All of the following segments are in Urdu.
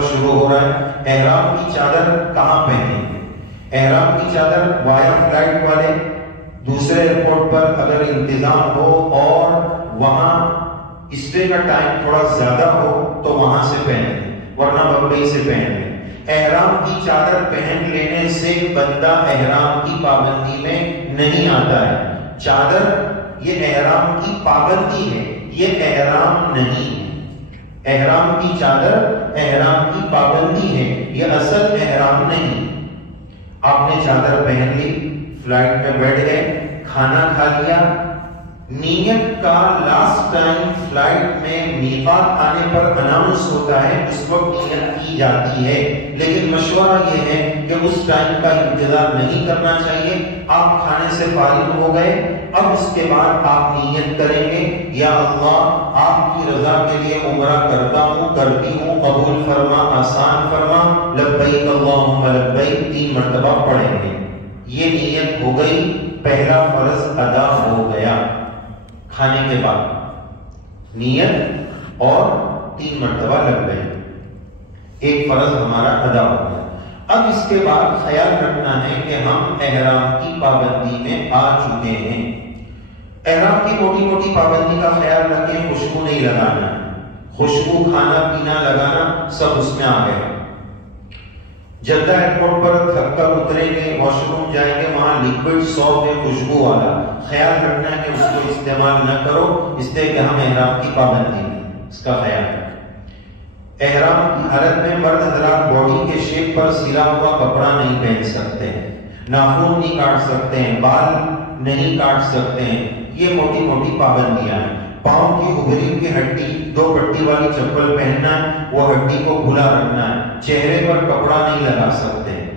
سفر شروع ہو رہا ہے، احرام کی چادر کہاں پہنیں گے؟ احرام کی چادر وایا فلائٹ والے دوسرے ایئرپورٹ پر اگر انتظام ہو اور وہاں اسٹے کا ٹائم تھوڑا زیادہ ہو تو وہاں سے پہن لیں، ورنہ بمبئی سے پہن لیں۔ احرام کی چادر پہن لینے سے بندہ احرام کی پابندی میں نہیں آتا ہے۔ چادر یہ احرام کی پابندی ہے، یہ احرام نہیں ہے۔ احرام کی چادر احرام کی پابندی ہے، یہ اصل احرام نہیں۔ آپ نے چادر پہن لی، فلائٹ میں بیٹھ گئے، کھانا کھا لیا، نیت کا لاسٹ ٹائم فلائٹ میں میقات آنے پر اناؤنس ہوتا ہے، اس وقت نیت کی جاتی ہے، لیکن مشورہ یہ ہے کہ اس ٹائم کا انتظار نہیں کرنا چاہیے۔ آپ کھانے سے فارغ ہو گئے، اب اس کے بعد آپ نیت کریں گے، یا اللہ آپ کی رضا کے لیے عمرہ کرتا ہوں، کرتی ہوں، قبول فرما، آسان فرما، لبیک اللہم لبیک 3 مرتبہ پڑھیں گے۔ یہ نیت ہو گئی، پہلا فرض ادا ہو گیا۔ کھانے کے بعد نیت اور 3 مرتبہ لبیک، ایک فرض ہمارا ادا ہو گیا۔ اب اس کے بعد خیال رکھنا ہے کہ ہم احرام کی پابندی میں آ چکے ہیں۔ احرام کی موٹی موٹی پابندی کا خیال رکھیں، خوشبو نہیں لگانا، خوشبو کھانا پینا لگانا سب اس میں آ گئے۔ جدہ ایئرپورٹ پر تھک کر اتریں گے، واش روم جائیں گے، وہاں لیکوڈ سوپ ہے خوشبو والا، خیال رکھنا ہے کہ اس کو استعمال نہ کرو، اس لیے کہ ہم احرام کی پابندی میں، اس کا خیال رکھیں۔ احرام کی حالت میں مرد حضرات باڈی کے شیپ پر سلا ہوا کپڑا نہیں پہن سکتے ہیں، ناخن نہیں کاٹ سکتے ہیں، بال نہیں کاٹ سکتے ہیں، یہ موٹی موٹی پابندیاں ہیں۔ پاؤں کی ابھری ہوئی ہڈی 2 پٹی والی چپل پہننا ہے، وہ ہڈی کو کھلا رکھنا ہے، چہرے پر کپڑا نہیں لگا سکتے ہیں۔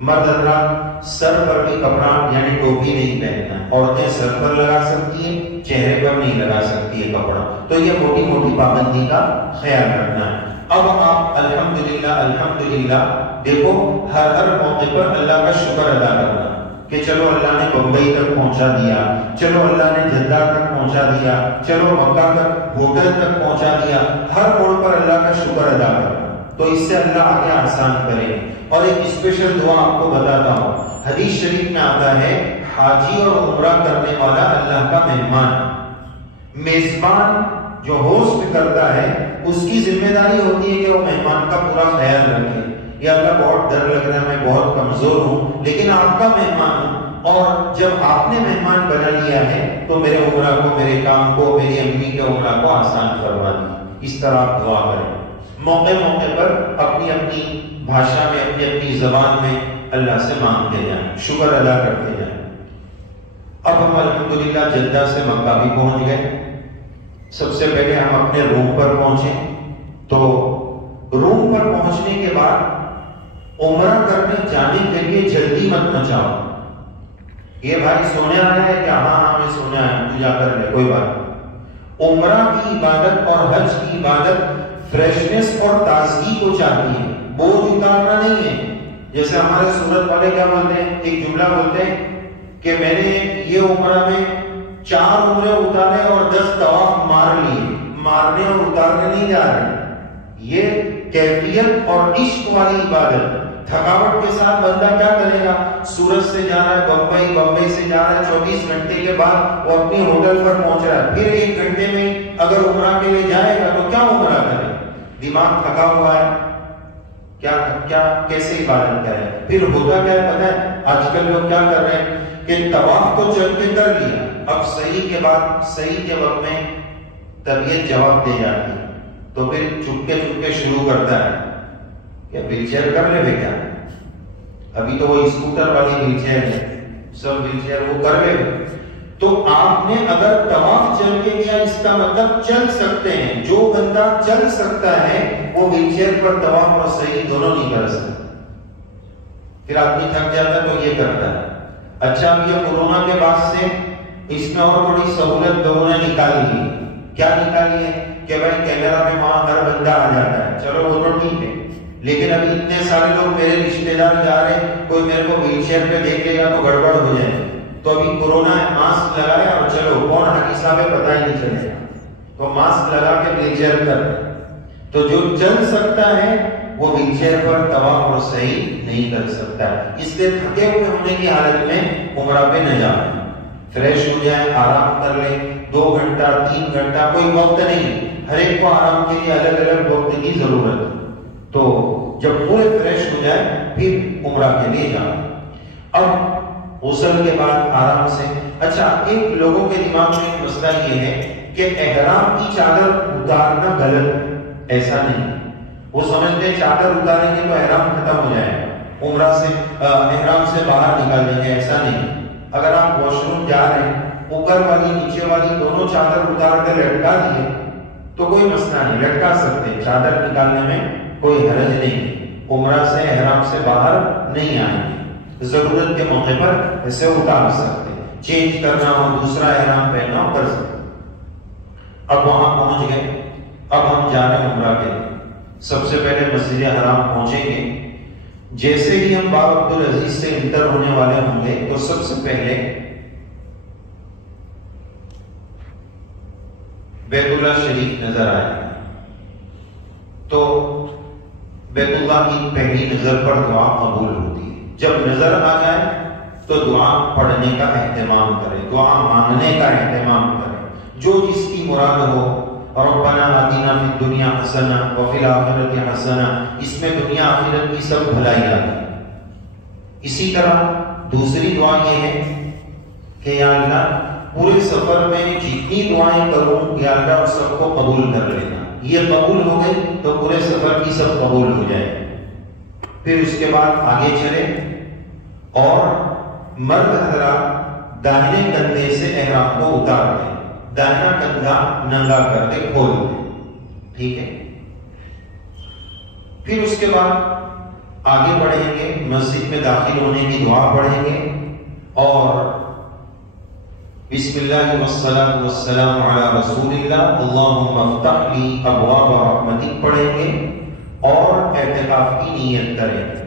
مرد حضرات سر پر بھی کپڑا یعنی ٹوپی نہیں پہننا، عورتیں سر پر لگا سکتی ہیں، چہرے پر نہیں لگا سکتی ہے کپڑا، تو یہ موٹی موٹی پابندی کا خیال رکھنا ہے۔ اب آپ الحمدللہ دیکھو ہر موقع پر اللہ کا شکر ادا کرنا کہ چلو اللہ نے بمبئی تک پہنچا دیا، چلو اللہ نے جدہ تک پہنچا دیا، چلو مکہ تک ہوٹل تک پہنچا دیا، ہر موڑ پر اللہ کا شکر ادا کرنا، تو اس سے اللہ آگے آسان کرے۔ اور ایک اسپیشل دعا آپ کو بتاتا ہوں، حدیث شریف میں آتا ہے حاجی اور عمرہ کرنے والا اللہ کا مہمان، میزبان جو ہوسٹ کرتا ہے اس کی ذمہ داری ہوتی ہے کہ وہ مہمان کا پورا خیال رکھے۔ یا اللہ بہت ڈر لگ رہا ہے، میں بہت کمزور ہوں لیکن آپ کا مہمان ہوں، اور جب آپ نے مہمان بنا لیا ہے تو میرے عمرہ کو، میرے کام کو، میری امی کے عمرہ کو آسان کروا دی۔ اس طرح آپ دعا کریں، موقع موقع پر اپنی اپنی بھاشا میں، اپنی اپنی زبان میں اللہ سے مانگتے جائیں، شکر ادا کرتے جائیں۔ اب ہم الحمدللہ جدہ سے مکہ بھی پہنچ گئے۔ سب سے پہلے ہم اپنے روم پر پہنچے، تو روم پر پہنچنے کے بعد عمرہ کرنے جانے کے لیے جلدی مت مچاؤ، یہ بھائی سونے آیا ہے کیا؟ ہاں ہمیں سونے آیا، تو جا کر لے، کوئی بات۔ عمرہ کی عبادت اور حج کی عبادت فریشنس اور تازگی کو چاہتی ہے، بوجھ اتارنا نہیں ہے۔ جیسے ہمارے سورت والے کیا بولتے ہیں، ایک جملہ بولتے ہیں کہ میں نے یہ عمرہ میں 4 عمرے اتارے اور 10 طواف مار لیے، مارنے اور اتارنے نہیں جا رہے۔ یہ کیفیت اور عشق والی عبادت، تھکاوٹ کے ساتھ بندہ کیا کرے گا؟ سورج سے جا رہا ہے بمبئی، بمبئی سے جا رہا ہے 24 گھنٹے کے بعد وہ اپنی ہوٹل پر پہنچ رہا ہے، پھر 1 گھنٹے میں اگر عمرہ کے لیے جائے گا تو کیا عمرہ کرے؟ دماغ تھکا ہوا ہے، کیا کیسے عبادت کرے؟ پھر ہوتا کیا ہے پتہ ہے؟ آج کل لوگ کیا کر رہے ہیں کہ طواف تو چل کے کر لیا، اب صحیح کے بعد صحیح کے وقت میں طبیعت جواب دے جاتی ہے، تو پھر چپکے شروع کرتا ہے کہ ویل چیئر کر لے بیٹا، ابھی تو وہ اسکوٹر والی ویل چیئر ہے، سب ویل چیئر وہ کر لے۔ تو آپ نے اگر طواف چل کے کیا اس کا مطلب چل سکتے ہیں، جو بندہ چل سکتا ہے وہ ویل چیئر پر طواف اور صحیح دونوں نہیں کر سکتا۔ پھر آدمی تھک جاتا تو یہ کرتا ہے۔ اچھا اب یہ کورونا کے بعد سے اس میں اور بڑی سہولت لوگوں نے نکالی ہے۔ کیا نکالی ہے کہ بھائی کیمرہ میں وہاں ہر بندہ آ جاتا ہے، چلو وہ تو ٹھیک ہے، لیکن ابھی اتنے سارے لوگ میرے رشتے دار جا رہے ہیں، کوئی میرے کو ویل چیئر پہ دیکھ لے گا تو گڑبڑ ہو جائے، تو ابھی کورونا ہے، ماسک لگایا اور چلو کون حاجی صاحب ہے پتہ ہی نہیں چلے گا، تو ماسک لگا کے ویل چیئر کر۔ تو جو چل سکتا ہے وہ ویل چیئر پر طواف اور سعی نہیں کر سکتا، اس لیے تھکے ہوئے ہونے کی حالت میں عمرہ پہ نہ جائیں، فریش ہو جائیں، آرام کر لیں، 2 گھنٹہ 3 گھنٹہ کوئی وقت نہیں، ہر ایک کو آرام کے لیے الگ الگ وقت کی ضرورت ہے، تو جب پورے فریش ہو جائے پھر عمرہ کے لیے جائیں۔ اب غسل کے بعد آرام سے، اچھا ایک لوگوں کے دماغ میں ایک مسئلہ یہ ہے کہ احرام کی چادر اتارنا غلط، ایسا نہیں، وہ سمجھتے ہیں چادر اتاریں گے تو احرام ختم ہو جائے گا، عمرہ سے احرام سے باہر نکال دیں گے، ایسا نہیں۔ اگر آپ واش روم جا رہے ہیں، اوپر والی نیچے والی دونوں چادر اتار کر لٹکا دیے تو کوئی مسئلہ نہیں، لٹکا سکتے، چادر نکالنے میں کوئی حرج نہیں، عمرہ سے احرام سے باہر نہیں آئیں گے، ضرورت کے موقع پر اسے اتار سکتے، چینج کرنا ہو، دوسرا احرام پہننا ہو کر سکتے۔ اب وہاں پہنچ گئے، اب ہم جا رہے ہیں عمرہ کے لیے، سب سے پہلے مسجد حرام پہنچیں گے، جیسے ہی ہم باب عبدالعزیز سے انٹر ہونے والے ہوں گے تو سب سے پہلے بیت اللہ شریف نظر آئے گا، تو بیت اللہ کی پہلی نظر پر دعا قبول ہوتی ہے، جب نظر آ جائے تو دعا پڑھنے کا اہتمام کرے، دعا مانگنے کا اہتمام کرے، جو جس کی مراد ہو، ربنا آتنا فی الدنیا حسنہ وفی الآخرۃ حسنہ، اس میں دنیا آخرت کی سب بھلائی آتی۔ اسی طرح دوسری دعا یہ ہے کہ یا اللہ پورے سفر میں جتنی دعائیں کروں یا اللہ اس سب کو قبول کر لینا، یہ قبول ہو گئی تو پورے سفر کی سب قبول ہو جائے۔ پھر اس کے بعد آگے چلے اور مرد حضرات داہنے کندھے سے احرام کو اتار دیں، داہنا کندھا ننگا کر کے کھول دیں، ٹھیک ہے۔ پھر اس کے بعد آگے بڑھیں گے، مسجد میں داخل ہونے کی دعا پڑھیں گے اور بسم اللہ والصلاۃ والسلام علی رسول اللہ اللہم افتح لی ابواب رحمتک پڑھیں گے اور اعتکاف کی نیت کریں گے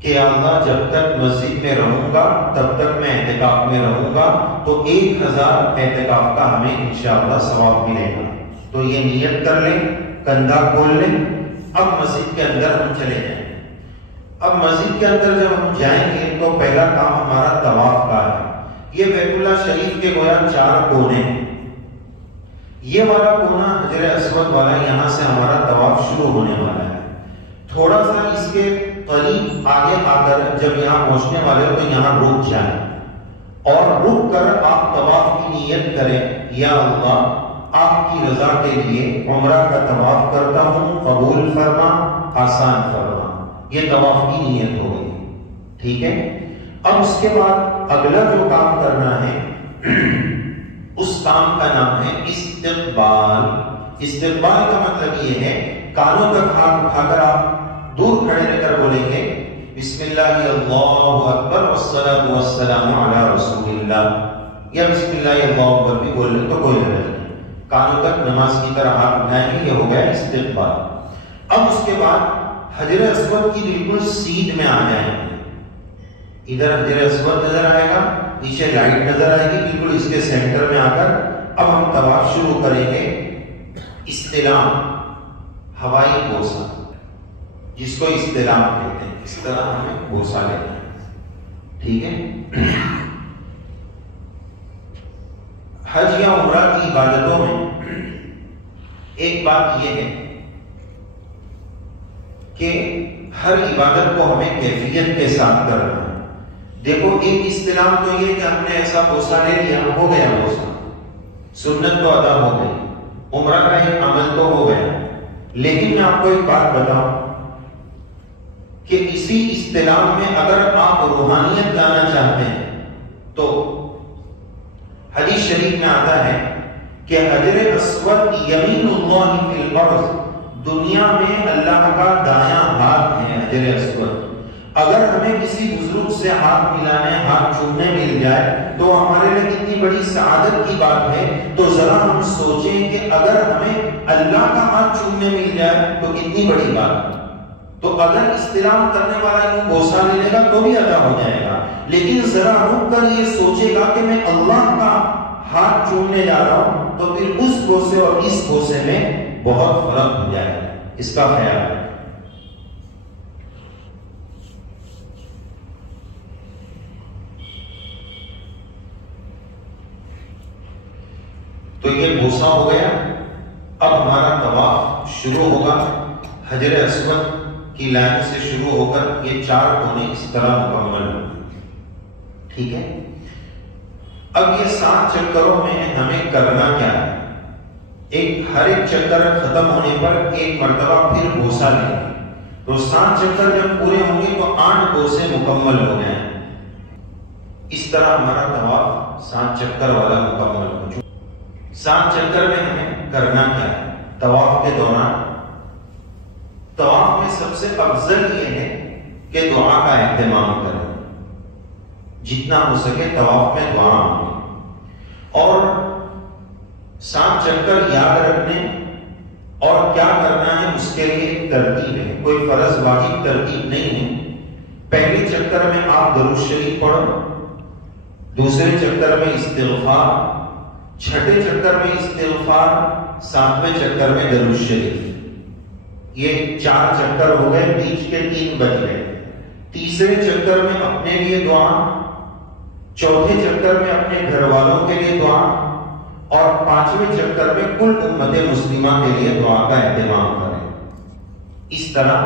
کہ اللہ جب تک مسجد میں رہوں گا تب تک میں اعتکاف میں رہوں گا تو 1000 اعتکاف کا ہمیں انشاءاللہ ثواب ملے گا، تو یہ نیت کر لیں، کندھا کھول لیں۔ اب مسجد کے اندر ہم چلے جائیں، اب مسجد کے اندر جب ہم جائیں گے تو پہلا کام ہمارا طواف کا ہے۔ یہ بیت اللہ شریف کے گویا 4 کونے، یہ والا کونا حجر اسود والا، یہاں سے ہمارا طواف شروع ہونے والا ہے۔ تھوڑا سا اس کے قریب آگے آ کر جب یہاں پہنچنے والے ہو تو یہاں رک جائیں اور رک کر آپ طواف کی نیت کریں، یا اللہ آپ کی رضا کے لیے عمرہ کا طواف کرتا ہوں، قبول فرما، آسان فرما، یہ طواف کی نیت ہو گئی، ٹھیک ہے۔ اب اس کے بعد اگلا جو کام کرنا ہے اس کام کا نام ہے استقبال۔ استقبال کا مطلب یہ ہے کانوں تک ہاتھ اٹھا کر آپ دور کھڑے رہ کر بولیں گے بسم اللہ اللہ اکبر والصلاۃ والسلام علی رسول اللہ، یا بسم اللہ اللہ اکبر بھی بول لیں تو کوئی حرج نہیں، کانوں تک نماز کی طرح ہاتھ اٹھائیں گے، یہ ہو گیا استقبال۔ اب اس کے بعد حجر اسود کی بالکل سیدھ میں آ جائیں گے، ادھر حجر اسود نظر آئے گا، پیچھے لائٹ نظر آئے گی، بالکل اس کے سینٹر میں آ کر اب ہم طواف شروع کریں گے۔ استلام، ہوائی بوسہ، جس کو استلام کہتے ہیں، اس طرح ہمیں بوسہ لینا ہے، ٹھیک ہے۔ حج یا عمرہ کی عبادتوں میں ایک بات یہ ہے کہ ہر عبادت کو ہمیں کیفیت کے ساتھ کرنا ہے۔ دیکھو ایک استلام تو یہ کہ ہم نے ایسا بوسہ لے لیا، ہو گیا بوسہ، سنت تو ادا ہو گئی، عمرہ کا ایک عمل تو ہو گیا، لیکن میں آپ کو ایک بات بتاؤں کہ اسی استلام میں اگر آپ روحانیت لانا چاہتے ہیں تو حدیث شریف میں آتا ہے کہ حجر اسود یمین اللہ فی الارض، دنیا میں اللہ کا دایاں ہاتھ ہے حجر اسود۔ اگر ہمیں کسی بزرگ سے ہاتھ ملانے، ہاتھ چومنے مل جائے تو ہمارے لیے کتنی بڑی سعادت کی بات ہے۔ تو ذرا ہم سوچیں کہ اگر ہمیں اللہ کا ہاتھ چومنے مل جائے تو کتنی بڑی بات۔ تو اگر استلام کرنے والا یوں بوسہ لے لے گا تو بھی ادا ہو جائے گا، لیکن ذرا رک کر یہ سوچے گا کہ میں اللہ کا ہاتھ چومنے جا رہا ہوں تو پھر اس بوسے اور اس بوسے میں بہت فرق ہو جائے گا، اس کا خیال رکھیں۔ تو یہ بوسہ ہو گیا۔ اب ہمارا طواف شروع ہوگا، حجر اسود کی لائن سے شروع ہو کر یہ 4 کونے اس طرح مکمل ہوں گے، ٹھیک ہے۔ اب یہ 7 چکروں میں ہمیں کرنا کیا ہے؟ ہر ایک چکر ختم ہونے پر ایک مرتبہ پھر بوسہ لیں گے، تو 7 چکر جب پورے ہوں گے تو 8 بوسے مکمل ہو گئے ہیں۔ اس طرح ہمارا طواف 7 چکر والا مکمل ہو چکا۔ 7 چکر میں ہمیں کرنا کیا ہے؟ طواف کے دوران طواف میں سب سے افضل یہ ہے کہ دعا کا اہتمام کریں، جتنا ہو سکے طواف میں دعا ہو، اور 7 چکر یاد رکھنے اور کیا کرنا ہے اس کے لیے ایک ترتیب ہے، کوئی فرض واجب ترتیب نہیں ہے۔ پہلے چکر میں آپ درود شریف پڑھو، دوسرے چکر میں استغفار، چھٹے چکر میں استغفار، 7ویں چکر میں درود شریف۔ یہ 4 چکر ہو گئے، بیچ کے 3 بچ گئے۔ تیسرے چکر میں اپنے لیے دعا، چوتھے چکر میں اپنے گھر والوں کے لیے دعا، اور 5ویں چکر میں کل امت مسلمہ کے لیے دعا کا اہتمام کریں۔ اس طرح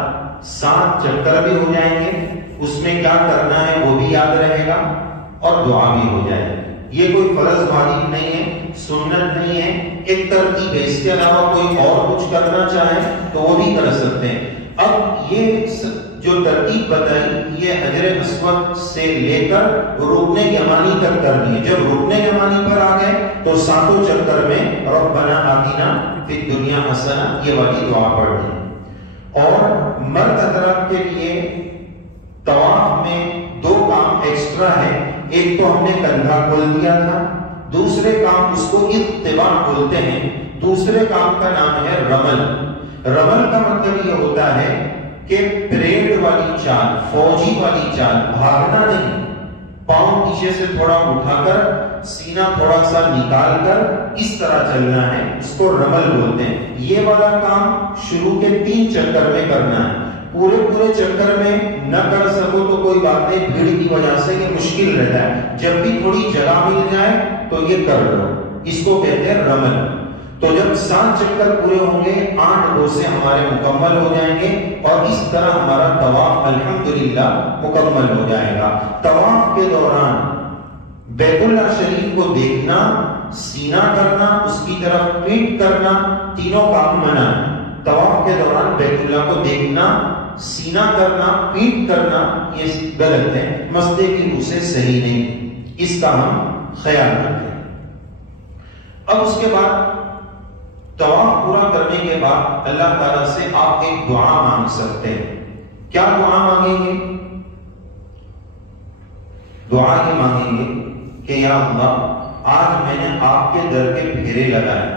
7 چکر بھی ہو جائیں گے، اس میں کیا کرنا ہے وہ بھی یاد رہے گا اور دعا بھی ہو جائے گی۔ یہ کوئی فرض واجب نہیں ہے، سنت نہیں ہے، ایک ترتیب ہے۔ اس کے علاوہ کوئی اور کچھ کرنا چاہے تو وہ بھی کر سکتے ہیں۔ اب یہ جو ترتیب بتائی یہ حجر اسود سے لے کر رکن یمانی تک کرنی ہے۔ جب رکن یمانی پر آ گئے تو 7 چکر میں ربنا آتنا فی الدنیا حسنہ یہ والی دعا پڑھنی ہے۔ اور مرد حضرات کے لیے طواف میں 2 کام ایکسٹرا ہے۔ ایک تو ہم نے کندھا کھول دیا تھا، دوسرے کام اس کو اتباع بولتے ہیں، دوسرے کام کا نام ہے رمل۔ رمل کا مطلب یہ ہوتا ہے کہ پریڈ والی چال، فوجی والی چال، بھاگنا نہیں، پاؤں پیچھے سے تھوڑا اٹھا کر سینہ تھوڑا سا نکال کر اس طرح چلنا ہے، اس کو رمل بولتے ہیں۔ یہ والا کام شروع کے 3 چکر میں کرنا ہے۔ پورے چکر میں نہ کر سکو تو کوئی بات نہیں، بھیڑ کی وجہ سے یہ مشکل رہتا ہے، جب بھی تھوڑی جگہ مل جائے تو یہ کر لو، اس کو کہتے ہیں رمل۔ تو جب 7 چکر پورے ہوں گے 8 بوسے ہمارے مکمل ہو جائیں گے، اور اس طرح ہمارا طواف الحمدللہ مکمل ہو جائے گا۔ طواف کے دوران بیت اللہ شریف کو دیکھنا، سینہ کرنا، اس کی طرف پیٹ کرنا، تینوں کام منع ہے۔ طواف کے دوران بیت اللہ کو دیکھنا، سینہ کرنا، پیٹ کرنا یہ غلط ہے، مسجد کی روح سے صحیح نہیں، اس کا ہم خیال رکھیں۔ اب اس کے بعد طواف پورا کرنے کے بعد اللہ تعالیٰ سے آپ ایک دعا مانگ سکتے ہیں۔ کیا دعا مانگیں گے؟ دعا یہ مانگیں گے کہ یا اللہ آج میں نے آپ کے در کے پھیرے لگائے،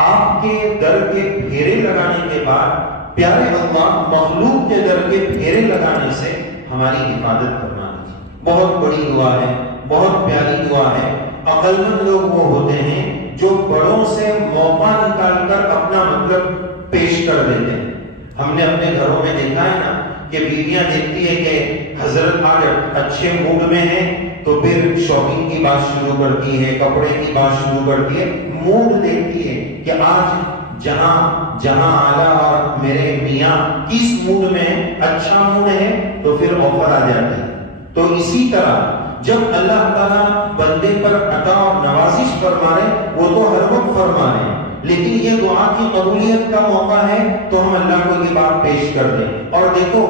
آپ کے در کے پھیرے لگانے کے بعد پیارے اللہ مخلوق کے در کے پھیرے لگانے سے ہماری حفاظت کرنا ہے۔ بہت بڑی دعا ہے، بہت پیاری دعا ہے۔ عقل مند لوگ وہ ہوتے ہیں جو بڑوں سے موقع نکال کر اپنا مطلب پیش کر دیتے ہیں۔ ہم نے اپنے گھروں میں دیکھا ہے نا کہ بیویاں دیکھتی ہے کہ حضرت آج اچھے موڈ میں ہیں تو پھر شاپنگ کی بات شروع کرتی ہے، کپڑے کی بات شروع کرتی ہے، موڈ دیکھتی ہے کہ آج جہاں اعلیٰ اور میرے میاں کس موڈ میں اچھا موڈ ہے تو پھر آفر آ جاتا ہے۔ تو اسی طرح جب اللہ تعالیٰ بندے پر عطا اور نوازش فرما رہے وہ تو ہر وقت فرما رہے، لیکن یہ دعا کی قبولیت کا موقع ہے تو ہم اللہ کو یہ بات پیش کر دیں۔ اور دیکھو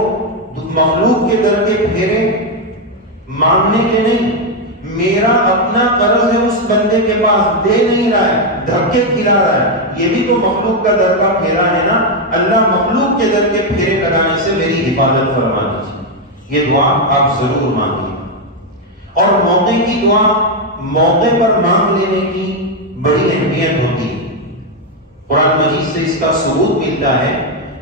مخلوق کے در کے پھیرے مانگنے کے نہیں، میرا اپنا قرض ہے اس بندے کے پاس، دے نہیں رہا ہے، دھکے کھلا رہا ہے، یہ بھی تو مخلوق کا در کا پھیرا ہے نا۔ اللہ مخلوق کے در کے پھیرے لگانے سے میری حفاظت فرما دیجیے، یہ دعا آپ ضرور مانگیے۔ اور موقع کی دعا موقع پر مانگ لینے کی بڑی اہمیت ہوتی ہے۔ قرآن مجید سے اس کا ثبوت ملتا ہے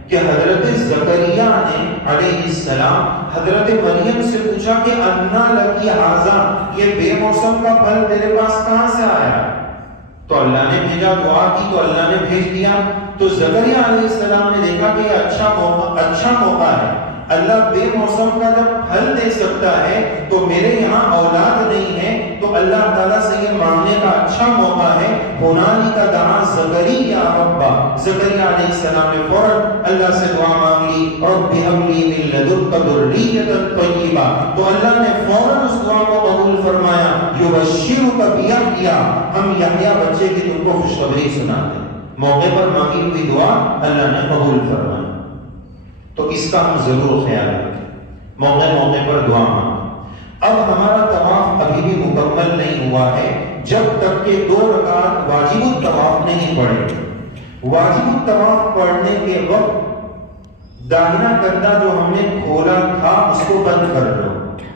کہ حضرت زکریا نے علیہ السلام حضرت مریم سے پوچھا کہ انا لکی ھذا، یہ بے موسم کا پھل تیرے پاس کہاں سے آیا؟ تو اللہ نے بھیجا، دعا کی تو اللہ نے بھیج دیا تو زکریا علیہ السلام نے دیکھا کہ یہ اچھا موقع ہے، اللہ بے موسم کا جب پھل دے سکتا ہے تو میرے یہاں اولاد نہیں ہے، تو اللہ تعالیٰ سے یہ مانگنے کا اچھا موقع ہے۔ ہنالک دعا زکریا ربہ، زکریا علیہ السلام نے فوراً اللہ سے دعا مانگ لی، رب ہب لی من لدنک ذریۃ طیبہ، تو اللہ نے فوراً اس دعا کو قبول فرمایا۔ یبشرک بیحییٰ، ہم یحییٰ بچے کی تم کو خوشخبری سناتے ہیں۔ موقع پر مانگی ہوئی دعا اللہ نے قبول فرمائی، تو اس کا ہم ضرور خیال رکھیں، موقع پر دعا مانگیں۔ اب ہمارا طواف ابھی بھی مکمل نہیں ہوا ہے جب تک کہ 2 رکعت واجب الطواف نہیں پڑھے۔ واجب الطواف پڑھنے کے وقت داہنا کندھا جو ہم نے کھولا تھا اس کو بند کر لو،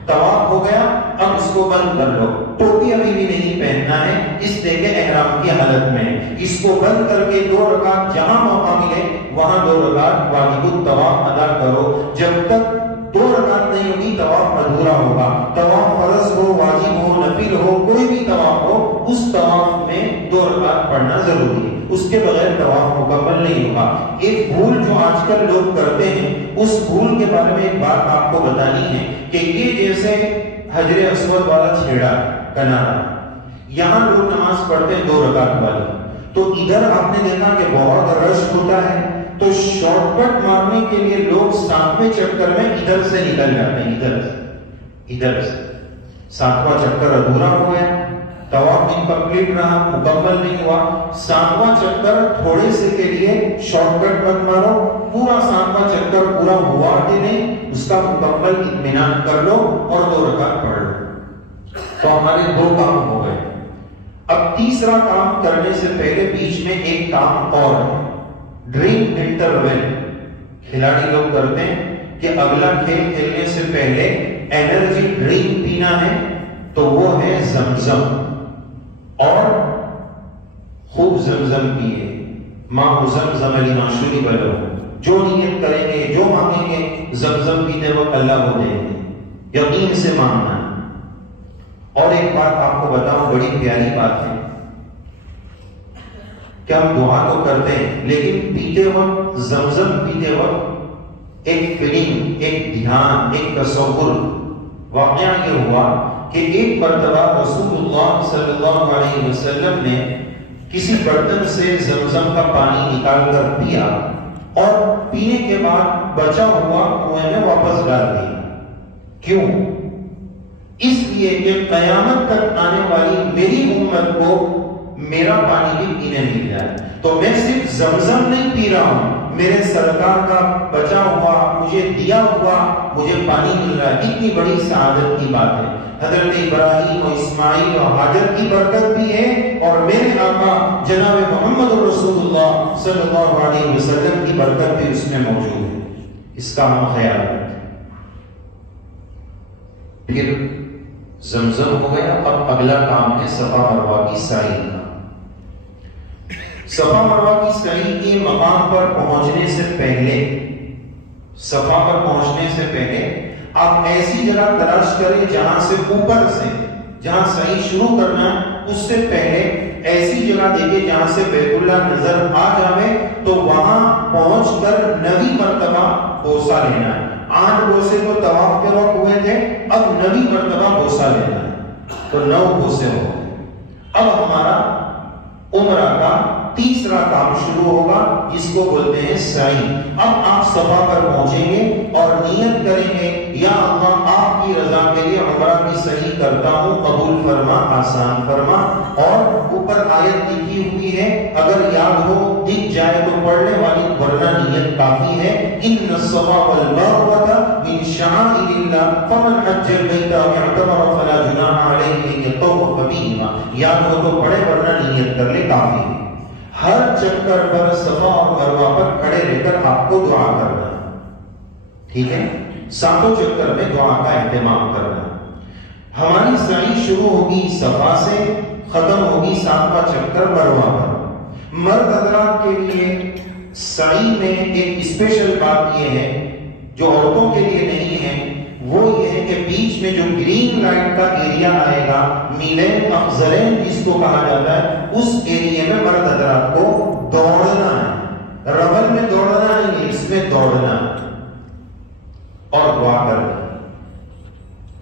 طواف ہو گیا اب اس کو بند کر لو۔ ٹوپی ابھی بھی نہیں پہننا ہے اس لیے کہ احرام کی حالت میں، اس کو بند کر کے 2 رکعت جہاں موقع ملے وہاں 2 رکعت واجب الطواف ادا کرو۔ جب تک 2 رکعت نہیں ہوگی طواف ادھورا ہوگا۔ طواف فرض ہو، واجب ہو، نفل ہو، کوئی بھی طواف ہو، اس طواف میں 2 رکعت پڑھنا ضروری ہے، اس کے بغیر طواف مکمل نہیں ہوگا۔ ایک بھول جو آج کل لوگ کرتے ہیں، اس بھول کے بارے میں ایک بات آپ کو بتانی ہے کہ یہ جیسے حجر اسود والا چھیڑا کنارہ، یہاں لوگ نماز پڑھتے ہیں 2 رکعت والی، تو ادھر آپ نے دیکھا کہ بہت رش ہوتا ہے، تو شارٹ کٹ مارنے کے لیے لوگ 7ویں چکر میں ادھر سے نکل جاتے ہیں، ادھر سے 7واں چکر ادھورا ہو گیا، طواف انکمپلیٹ رہا، مکمل نہیں ہوا۔ 7واں چکر تھوڑے سے کے لیے شارٹ کٹ مت مارو، پورا 7واں چکر پورا ہوا کہ نہیں اس کا مکمل اطمینان کر لو اور 2 رکعت پڑھ لو۔ تو ہمارے 2 کام ہو گئے۔ اب تیسرا کام کرنے سے پہلے بیچ میں ایک کام اور ہے، ڈرنک انٹرول۔ کھلاڑی لوگ کرتے ہیں کہ اگلا کھیل کھیلنے سے پہلے انرجی ڈرنک پینا ہے تو وہ ہے زمزم، اور خوب زمزم پیئے، ماں زمزم لما شرب لہ، جو نیت کریں گے جو مانگیں گے زمزم پیتے وقت اللہ کو دیں گے، یقین سے مانگنا ہے۔ اور ایک بات آپ کو بتاؤں، بڑی پیاری بات ہے کہ ہم دعا تو کرتے ہیں لیکن پیتے وقت، زمزم پیتے وقت ایک فیلنگ، ایک دھیان، ایک تصور۔ واقعہ یہ ہوا کہ ایک مرتبہ رسول اللہ صلی اللہ علیہ وسلم نے کسی برتن سے زمزم کا پانی نکال کر پیا، اور پینے کے بعد بچا ہوا کنویں میں واپس ڈال دیا۔ کیوں؟ اس لیے کہ قیامت تک آنے والی میری امت کو میرا پانی بھی پینے مل جائے۔ تو میں صرف زمزم نہیں پی رہا ہوں، میرے سرکار کا بچا ہوا، مجھے دیا ہوا مجھے پانی مل رہا ہے، اتنی بڑی سعادت کی بات ہے۔ حضرت ابراہیم و اسماعیل و ہاجر کی برکت بھی ہے، اور میرے آقا جناب محمد رسول اللہ صلی اللہ علیہ وسلم کی برکت بھی اس میں موجود ہے۔ اس کا ہم خیال رکھیں۔ پھر زمزم ہو گیا، اب اگلا کام ہے صفا مروہ کی سعی کا۔ صفا مروہ کی سعی کے مقام پر پہنچنے سے پہلے، صفا پر پہنچنے سے پہلے آپ ایسی جگہ تلاش کریں جہاں سے اوپر سے، جہاں سعی شروع کرنا اس سے پہلے ایسی جگہ دیکھیں جہاں سے بیت اللہ نظر آ جائے، تو وہاں پہنچ کر 9 مرتبہ بوسہ لینا ہے۔ 8 بوسے تو طواف کے وقت ہوئے تھے، اب 9 مرتبہ بوسہ لینا ہے، تو 9 بوسے ہو گئے۔ اب ہمارا عمرہ کا تیسرا کام شروع ہوگا جس کو بولتے ہیں سعی۔ اب آپ صفا پر پہنچیں گے اور نیت کریں گے، یا اللہ آپ کی رضا کے لیے عمرہ کی سعی کرتا ہوں، قبول فرما، آسان فرما۔ اور اوپر آیت لکھی ہوئی ہے، اگر یاد ہو دکھ جائے تو پڑھنے والی، ورنہ نیت کافی ہے۔ ان الصفا والمروہ من شعائر اللہ فمن حج البیت او اعتمر فلا جناح علیہ ان یطوف بہما۔ یاد ہو تو پڑھے، ورنہ نیت کر لے، کافی ہے۔ ہر چکر پر صفا اور مروہ پر کھڑے رہ کر آپ کو دعا کرنا ہے، ٹھیک ہے؟ 7 چکر میں دعا کا اہتمام کرنا ہے۔ ہماری سعی شروع ہوگی صفا سے، ختم ہوگی 7واں چکر مروہ پر۔ مرد حضرات کے لیے سعی میں ایک اسپیشل بات یہ ہے جو عورتوں کے لیے نہیں ہے، وہ یہ ہے کہ بیچ میں جو گرین لائٹ کا ایریا آئے گا، میلین افضلین جس کو کہا جاتا ہے، اس ایریے میں مرد حضرات کو دوڑنا ہے۔ رمل میں دوڑنا نہیں ہے، اس میں دوڑنا اور دعا کرنا۔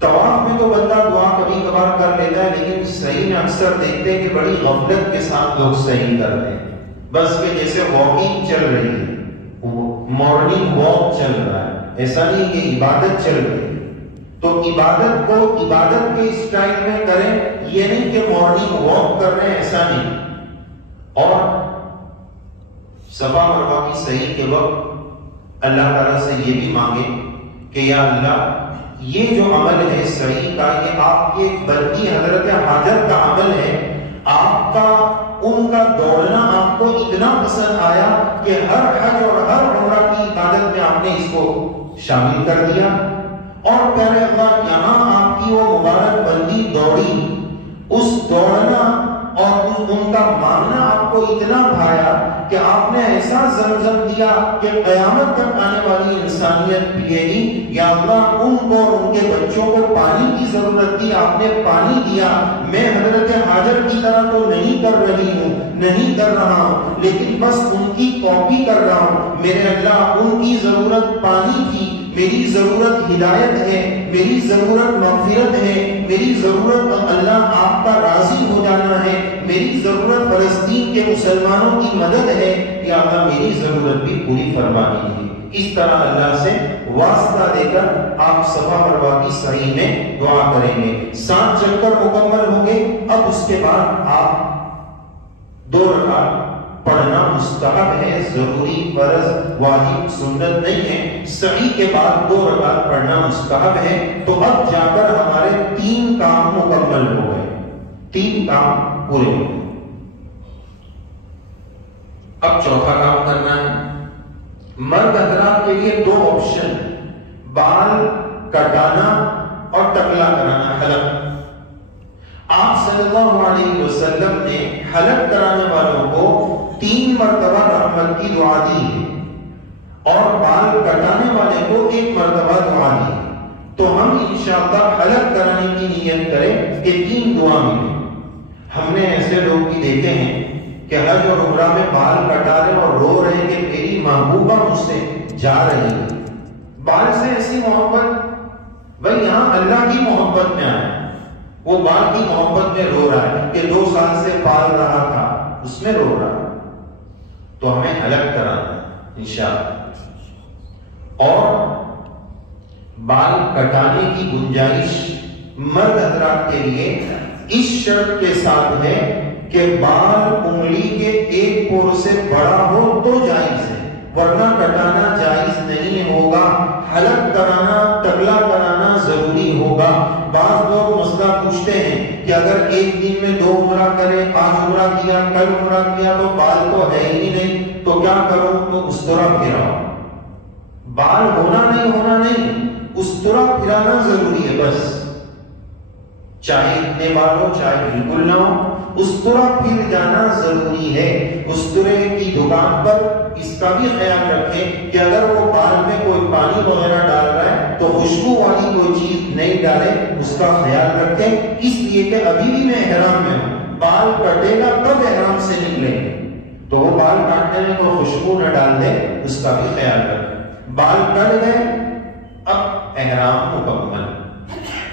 طواف میں تو بندہ دعا کبھی کبھار کر لیتا ہے، لیکن صحیح میں اکثر دیکھتے ہیں کہ بڑی غفلت کے ساتھ لوگ صحیح کرتے ہیں، بس کہ جیسے واکنگ چل رہی ہے، مارننگ واک چل رہا ہے، ایسا نہیں کہ عبادت چل رہی ہے۔ تو عبادت کو عبادت کے اسٹائل میں کریں، یہ نہیں کہ مارننگ واک کر رہے ہیں، ایسا نہیں۔ اور صفا مروہ کی صحیح کے وقت اللہ تعالیٰ سے یہ بھی مانگے کہ یا اللہ یہ جو عمل ہے صحیح کا، یہ آپ کے بندی حضرت حاجر کا عمل ہے، آپ کا ان کا دوڑنا آپ کو اتنا پسند آیا کہ ہر حج اور ہر عمرہ کی عبادت میں آپ نے اس کو شامل کر دیا، اور پیارے اللہ یہاں آپ کی وہ مبارک بندی دوڑی، اس دوڑنا اور ان کا ماننا آپ کو اتنا بھایا کہ آپ نے ایسا زمزم دیا کہ قیامت تک آنے والی انسانیت پیے گی۔ یا اللہ ان کو اور ان کے بچوں کو پانی کی ضرورت تھی، آپ نے پانی دیا۔ میں حضرت حاجر کی طرح تو نہیں کر رہی ہوں، نہیں کر رہا ہوں، لیکن بس ان کی کاپی کر رہا ہوں۔ میرے اللہ ان کی ضرورت پانی کی، میری ضرورت ہدایت ہے، میری ضرورت مغفرت ہے، میری ضرورت اللہ آپ کا راضی ہو جانا ہے، میری ضرورت فلسطین کے مسلمانوں کی مدد ہے، یا اللہ میری ضرورت بھی پوری فرما دیجیے۔ اس طرح اللہ سے واسطہ دے کر آپ صفا مروہ کی سعی میں دعا کریں گے۔ 7 چکر مکمل ہوں گے، اب اس کے بعد آپ 2 رکعت پڑھنا مستحب ہے، ضروری، فرض، واجب، سنت نہیں ہے۔ سعی کے بعد 2 رکعت پڑھنا مستحب ہے۔ تو اب جا کر ہمارے 3 کام مکمل ہو گئے، 3 کام پورے ہو گئے۔ اب چوتھا کام کرنا ہے۔ مرد حضرات کے لیے 2 آپشن، بال کٹانا اور ٹکلا کرانا، حلق۔ آپ صلی اللہ علیہ وسلم نے حلق کرانے والوں کو 3 مرتبہ رحمت کی دعا دی ہے، اور بال کٹانے والے کو 1 مرتبہ دعا دی ہے۔ تو ہم انشاءاللہ حلق کرانے کی نیت کریں کہ 3 دعا ملیں۔ ہم نے ایسے لوگ بھی دیکھے ہیں کہ حج اور عمرہ میں بال کٹا رہے اور رو رہے کہ میری محبوبہ مجھ سے جا رہی ہے۔ بال سے ایسی محبت، بھائی یہاں اللہ کی محبت میں آیا، وہ بال کی محبت میں رو رہا ہے کہ 2 سال سے پال رہا تھا، اس میں رو رہا ہے۔ تو ہمیں حلق کرانا انشاءاللہ، اور بال کٹانے کی گنجائش مرد حضرات کے لیے اس شرط کے ساتھ ہے کہ بال انگلی کے 1 پور سے بڑا ہو تو جائز ہے، ورنہ کٹانا جائز نہیں ہوگا۔ حلق کرانا، ٹکلا کرانا ضروری ہوگا۔ بعض لوگ مسئلہ پوچھتے ہیں کہ اگر ایک دن میں 2 عمرہ کرے، آج عمرہ کیا، کل عمرہ کیا تو بال تو ہے ہی نہیں، تو کیا کروں؟ تو اس طرح پھراؤ۔ بال ہونا نہیں، اس طرح پھرانا ضروری ہے بس، چاہے اتنے بال ہو چاہے بالکل نہ ہو، اس طرح پھر جانا ضروری ہے۔ اس طرح کی دکان پر اس کا بھی خیال رکھیں کہ اگر وہ بال میں کوئی پانی وغیرہ ڈال رہا ہے تو خوشبو والی کوئی چیز نہیں ڈالے، اس کا خیال رکھیں، اس لیے کہ ابھی بھی میں احرام میں ہوں، بال کٹے گا تب احرام سے نکلیں گے، تو وہ بال کاٹنے میں کوئی خوشبو نہ ڈال دے، اس کا بھی خیال رکھیں۔ بال کٹ گئے، اب احرام مکمل،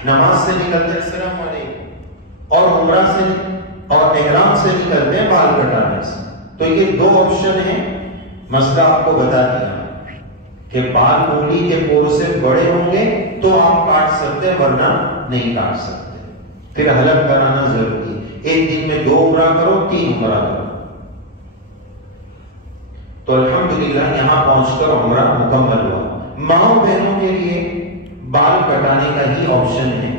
نماز سے نکلتے ہیں السلام علیکم، اور عمرہ سے اور احرام سے نکلتے ہیں بال کٹانے سے۔ تو یہ 2 آپشن ہیں، مسئلہ آپ کو بتا دیا کہ بال انگلی کے پور سے بڑے ہوں گے تو آپ کاٹ سکتے ہیں، ورنہ نہیں کاٹ سکتے۔ پھر حلق کرانا ضروری، ایک دن میں 2 عمرہ کرو، 3 عمرہ کرو۔ تو الحمدللہ یہاں پہنچ کر عمرہ مکمل ہوا۔ ماؤں بہنوں کے لیے بال کٹانے کا ہی آپشن ہے،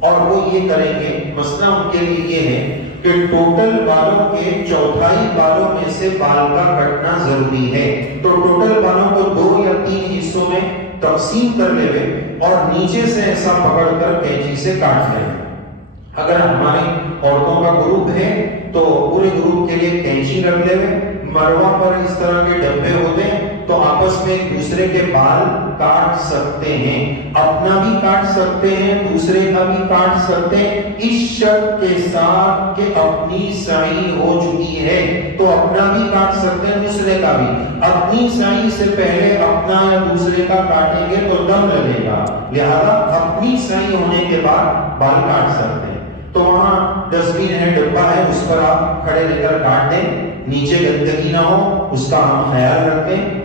اور وہ یہ کریں گے، مسئلہ ان کے لیے یہ ہے کہ ٹوٹل بالوں کے 1/4 بالوں میں سے بال کا کٹنا ضروری ہے۔ تو ٹوٹل بالوں کو 2 یا 3 حصوں میں تقسیم کر لے اور نیچے سے ایسا پکڑ کر کینچی سے کاٹ لیں۔ اگر ہماری عورتوں کا گروپ ہے تو پورے گروپ کے لیے کینچی رکھ لے، مروہ پر اس طرح کے ڈبے ہوتے ہیں، تو آپس میں ایک دوسرے کے بال کاٹ سکتے ہیں، اپنا بھی کاٹ سکتے ہیں، دوسرے کا بھی کاٹ سکتے ہیں، اس شرط کے ساتھ کہ اپنی سعی ہو چکی ہے تو اپنا بھی کاٹ سکتے ہیں، دوسرے کا بھی۔ اپنی سعی سے پہلے اپنا یا دوسرے کا کاٹیں گے تو دم لگے گا، لہذا اپنی سعی ہونے کے بعد بال کاٹ سکتے ہیں۔ تو وہاں ڈسٹبن ہے، ڈبہ ہے، اس پر آپ کھڑے رہ کر کاٹ دیں، نیچے گندگی نہ ہو اس کا ہم خیال رکھیں،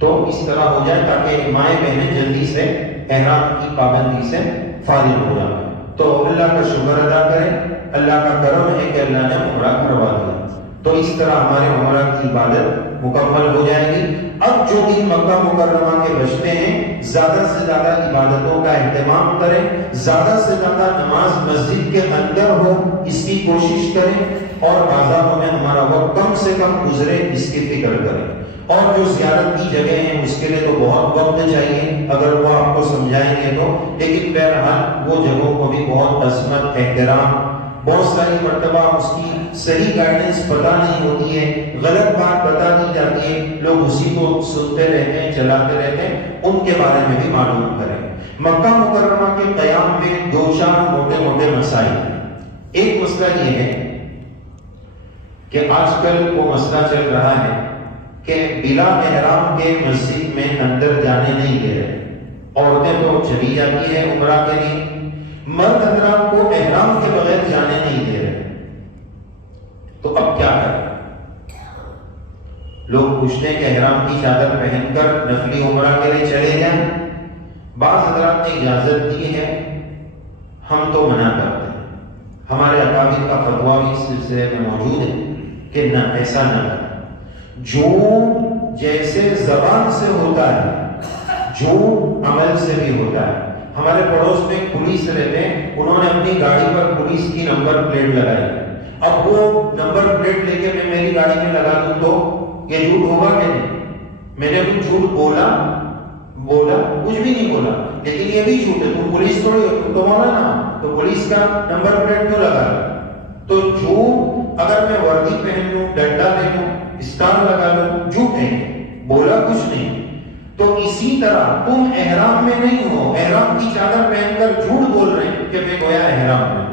تو اس طرح ہو جائے تاکہ مائیں بہنیں جلدی سے احرام کی پابندی سے فارغ ہو جائیں۔ تو اللہ کا شکر ادا کریں، اللہ کا کرم ہے کہ اللہ نے عمرہ کروا دیا، تو اس طرح ہمارے عمرہ کی عبادت مکمل ہو جائے گی۔ اب جو دن مکہ مکرمہ کے بچتے ہیں، زیادہ سے زیادہ عبادتوں کا اہتمام کریں، زیادہ سے زیادہ نماز مسجد کے اندر ہو اس کی کوشش کریں، اور بازاروں میں ہمارا وقت کم سے کم گزرے اس کی فکر کریں۔ اور جو زیارت کی جگہ ہیں اس کے لیے تو بہت وقت چاہیے اگر وہ آپ کو سمجھائیں گے تو، لیکن بہرحال وہ جگہوں کو بھی بہت عظمت احترام، بہت ساری مرتبہ اس کی صحیح گائیڈنس پتہ نہیں ہوتی ہے، غلط بات بتا دی جاتی ہے، لوگ اسی کو سنتے رہتے ہیں، چلاتے رہتے ہیں، ان کے بارے میں بھی معلوم کریں۔ مکہ مکرمہ کے قیام میں دو چار موٹے موٹے مسائل ہیں۔ ایک مسئلہ یہ ہے کہ آج کل وہ مسئلہ چل رہا ہے کہ بلا احرام کے مسجد میں اندر جانے نہیں دے رہے، عورتیں تو چلی جاتی ہیں عمرہ کے لیے، مرد حضرات کو احرام کے بغیر جانے نہیں دے رہے، تو اب کیا کریں؟ لوگ پوچھتے ہیں کہ احرام کی چادر پہن کر نفلی عمرہ کے لیے چلے جائیں، بعض حضرات نے اجازت دی ہے، ہم تو منع کرتے ہیں، ہمارے اکابر کا فتویٰ بھی اس سلسلے میں موجود ہے کہ نہ، ایسا نہ کریں۔ جھوٹ جیسے زبان سے ہوتا ہے، جھوٹ عمل سے بھی ہوتا ہے۔ ہمارے پڑوس میں پولیس رہتے ہیں، انہوں نے اپنی گاڑی پر پولیس کی نمبر پلیٹ لگائی، اب وہ نمبر پلیٹ لے کے میں میری گاڑی میں لگا دوں تو یہ جھوٹ ہوگا کہ نہیں؟ میں نے کچھ جھوٹ بولا کچھ بھی نہیں بولا، لیکن یہ بھی جھوٹ ہے، تم پولیس تھوڑی ہو، تم تو مولا نا، تو پولیس کا نمبر پلیٹ کیوں لگا رہا؟ تو جھوٹ اگر میں وردی پہن لوں، ڈنڈا لے لوں، اسٹار لگا لوں، جھوٹ ہے، بولا کچھ نہیں۔ تو اسی طرح تم احرام میں نہیں ہو، احرام کی چادر پہن کر جھوٹ بول رہے ہیں کہ میں گویا احرام میں،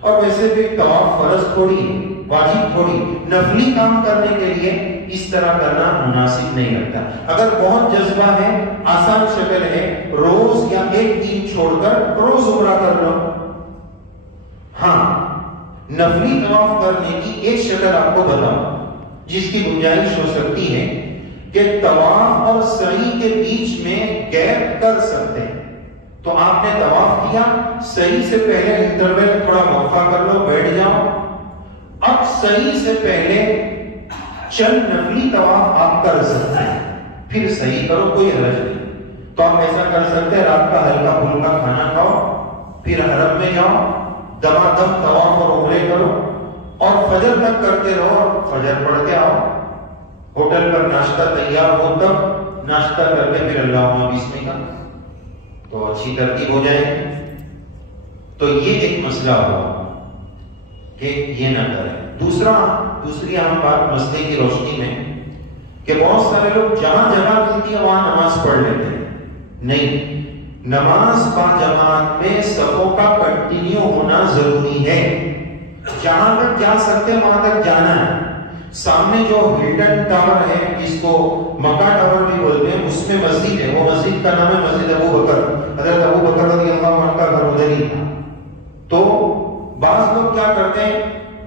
اور ویسے بھی طواف فرض تھوڑی، واجب تھوڑی، نفلی کام کرنے کے لیے اس طرح کرنا مناسب نہیں لگتا۔ اگر بہت جذبہ ہے، آسان شکل ہے، روز یا ایک دن چھوڑ کر روز عمرہ کر لو۔ ہاں، نفلی طواف کرنے کی ایک شکل آپ کو بتاؤں جس کی گنجائش ہو سکتی ہے کہ طواف اور سعی کے بیچ میں گیپ کر سکتے ہیں۔ تو آپ نے طواف کیا، سعی سے پہلے انٹرول تھوڑا وقفہ کر لو، بیٹھ جاؤ، اب سعی سے پہلے چند نفلی طواف آپ کر سکتے ہیں، پھر سعی کرو، کوئی حرج نہیں۔ تو آپ ایسا کر سکتے ہیں، رات کا ہلکا پھلکا کھانا کھاؤ، پھر حرم میں جاؤ، دمادم طواف اور عمرے کرو، اور فجر تک کرتے رہو، فجر پڑھ کے آؤ، ہوٹل پر ناشتہ تیار ہو تب ناشتہ کر کے پھر اللہم بسم اللہ، تو اچھی ترتیب ہو جائے۔ تو یہ ایک مسئلہ ہوا کہ یہ نہ کریں۔ دوسری اہم بات مسئلے کی روشنی میں کہ بہت سارے لوگ جہاں جگہ ملتی ہے وہاں نماز پڑھ لیتے ہیں، نہیں، نماز با جماعت میں صفوں کا کنٹینیو ہونا ضروری ہے، جہاں تک جا سکتے وہاں تک جانا ہے۔ سامنے جو ہلٹن ٹاور ہے جس کو مکہ ٹاور بھی بولتے ہیں، اس میں مسجد ہے، وہ مسجد کا نام ہے مسجد ابو بکر، حضرت ابو بکر رضی اللہ عنہ کا گھر ادھر ہی تھا۔ تو بعض لوگ کیا کرتے ہیں،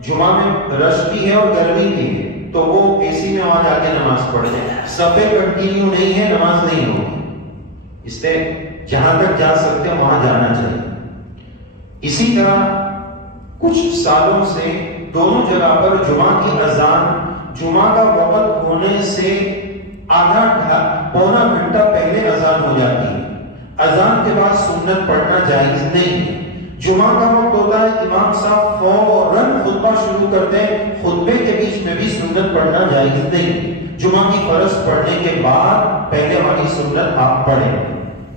جمعہ میں رش بھی ہے اور گرمی بھی ہے، تو وہ اے سی میں وہاں جا کے نماز پڑھتے ہیں، صفیں کنٹینیو نہیں ہے، نماز نہیں ہوگی۔ اس لیے جہاں تک جا سکتے ہیں وہاں جانا چاہیے۔ اسی طرح کچھ سالوں سے دونوں جگہ پر جمعہ کی اذان جمعہ کا وقت ہونے سے پونا گھنٹہ پہلے اذان ہو جاتی ہے۔ اذان کے بعد سنت پڑھنا جائز نہیں ہے۔ جمعہ کا وقت ہوتا ہے، امام صاحب فوراً خطبہ شروع کرتے ہیں، خطبے کے بیچ میں بھی سنت پڑھنا جائز نہیں۔ جمعہ کی فرض پڑھنے کے بعد پہلے والی سنت آپ پڑھیں،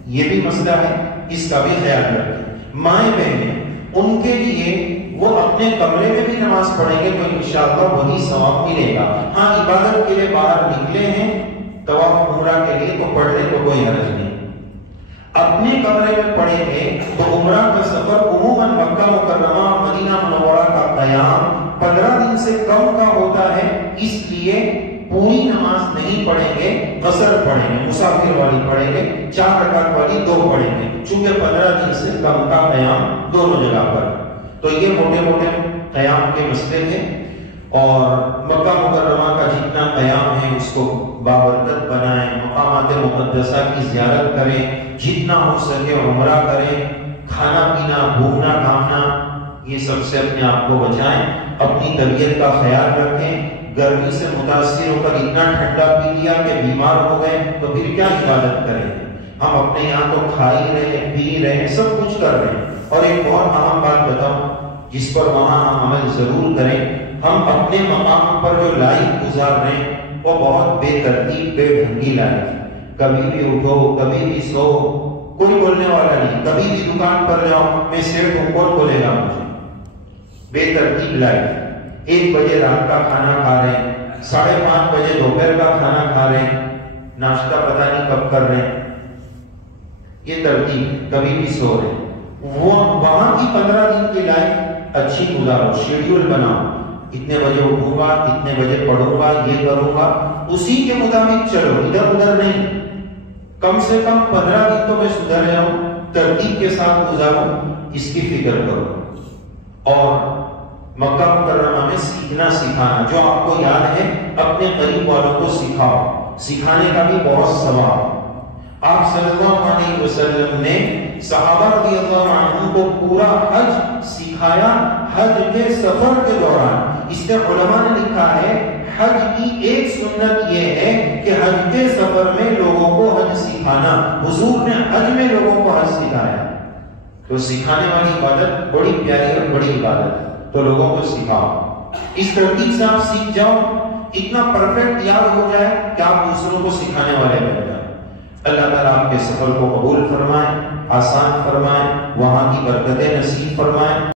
یہ بھی مسئلہ ہے، اس کا بھی خیال رکھیں۔ مائیں بہنیں، ان کے لیے وہ اپنے کمرے میں بھی نماز پڑھیں گے تو انشاءاللہ وہی ثواب ملے گا۔ ہاں، عبادت کے لیے باہر نکلے ہیں طواف عمرہ کے لیے تو پڑھ لیں تو کوئی حرج نہیں. اپنے کمرے میں پڑھیں گے تو عمرہ کا سفر عموماً مکہ مکرمہ مدینہ منورہ کا قیام 15 دن سے کم کا ہوتا ہے، اس لیے پوری نماز نہیں پڑھیں گے، قصر پڑھیں گے، مسافر والی پڑھیں گے، 4 رکعت والی 2 پڑھیں گے، چونکہ 15 دن سے کم کا قیام دونوں جگہ پر. تو یہ موٹے موٹے قیام کے مسئلے تھے. اور مکہ مکرمہ کا جتنا قیام ہے اس کو بابرکت بنائیں، مقامات مقدسہ کی زیارت کریں، جتنا ہو سکے عمرہ کریں، کھانا پینا گھومنا گھامنا یہ سب سے اپنے آپ کو بچائیں، اپنی طبیعت کا خیال رکھیں. گرمی سے متاثر ہو کر اتنا ٹھنڈا پی لیا کہ بیمار ہو گئے تو پھر کیا عبادت کریں گے؟ ہم اپنے یہاں تو کھا ہی رہے ہیں، پی رہے ہیں، سب کچھ کر رہے ہیں. اور ایک بہت اہم بات بتاؤں جس پر وہاں ہم عمل ضرور کریں، ہم اپنے مقام پر جو لائف گزار رہے ہیں وہ بہت بے ترتیب بے ڈھنگی لائف. کبھی بھی اٹھو، کبھی بھی سو، کوئی بولنے والا نہیں. کبھی بھی دکان پر جاؤ، میں سیٹ ہوں، کون بولے گا مجھے؟ بے ترتیب لائف. 1 بجے رات کا کھانا کھا رہے ہیں، 5:30 بجے دوپہر کا کھانا کھا رہے ہیں، ناشتہ پتہ نہیں کب کر رہے ہیں. یہ ترتیب. کبھی بھی سو رہے ہیں. وہ وہاں کی 15 دن کی لائف اچھی گزارو، شیڈیول بناؤ. اتنے بجے اٹھوں گا، اتنے بجے پڑھوں گا، یہ کروں گا، اسی کے مطابق چلو، ادھر ادھر نہیں. کم سے کم 15 دن تو میں سدھر جاؤں، ترتیب کے ساتھ گزاروں، اس کی فکر کرو. اور مکہ مکرمہ میں سیکھنا سکھانا جو آپ کو یاد ہے اپنے قریب والوں کو سکھاؤ. سکھانے کا بھی بہت ثواب. آپ صلی اللہ علیہ وسلم نے صحابہ رضی اللہ عنہ کو پورا حج سکھایا حج کے سفر کے دوران. اس میں علماء نے لکھا ہے حج کی ایک سنت یہ ہے کہ حج کے سفر میں لوگوں کو حج سکھانا. حضور نے حج میں لوگوں کو حج سکھایا. تو سکھانے والی عبادت بڑی پیاری اور بڑی عبادت ہے، تو لوگوں کو سکھاؤ. اس ترتیب سے آپ سیکھ جاؤ، اتنا پرفیکٹ یاد ہو جائے کہ آپ دوسروں کو سکھانے والے بن جائیں. اللہ تعالیٰ آپ کے سفر کو قبول فرمائے، آسان فرمائے، وہاں کی برکتیں نصیب فرمائے.